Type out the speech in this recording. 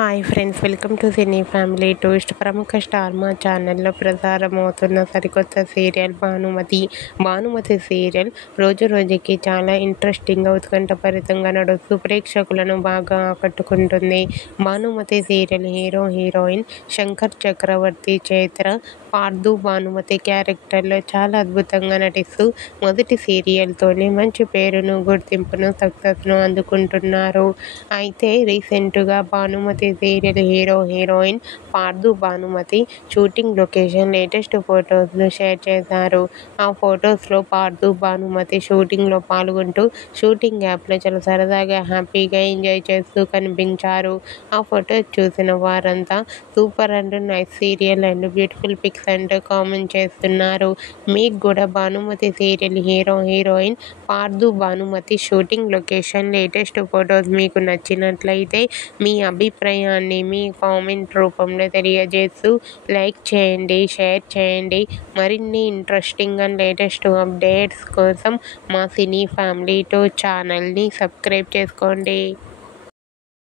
Hi friends, welcome to cine family టూస్ట్. ప్రముఖ star మా ఛానల్లో ప్రసారమవుతున్న సరికొత్త సీరియల్ భానుమతి సీరియల్ రోజు రోజుకి చాలా ఇంట్రెస్టింగ్గా ఉత్కంఠభరితంగా నడుస్తూ ప్రేక్షకులను బాగా ఆకట్టుకుంటుంది. Bhanumathi serial hero heroine Shankar Chakravarthy, Chaitra, Parthu Bhanumathi క్యారెక్టర్లో చాలా అద్భుతంగా నటిస్తూ మొదటి సీరియల్తోనే మంచి పేరును, గుర్తింపును, సక్సెస్ను అందుకుంటున్నారు. అయితే రీసెంట్గా Bhanumathi serial hero heroine Parthu Bhanumathi shooting location latest ఫొటోస్ను షేర్ చేశారు. ఆ ఫొటోస్లో పార్థు భానుమతి షూటింగ్లో పాల్గొంటూ షూటింగ్ యాప్లో చాలా సరదాగా హ్యాపీగా ఎంజాయ్ చేస్తూ కనిపించారు. ఆ ఫొటోస్ చూసిన వారంతా super and nice serial and beautiful pics అంటూ కామెంట్ చేస్తున్నారు. మీకు కూడా Bhanumathi serial hero heroine Parthu Bhanumathi shooting location latest photos మీకు నచ్చినట్లయితే మీ అభిప్రాయాన్ని మీ కామెంట్ రూపంలో తెలియజేస్తూ లైక్ చేయండి, షేర్ చేయండి. మరిన్ని ఇంట్రెస్టింగ్ అండ్ లేటెస్ట్ అప్డేట్స్ కోసం మా సినీ ఫ్యామిలీ 2 ఛానల్ని సబ్స్క్రైబ్ చేసుకోండి.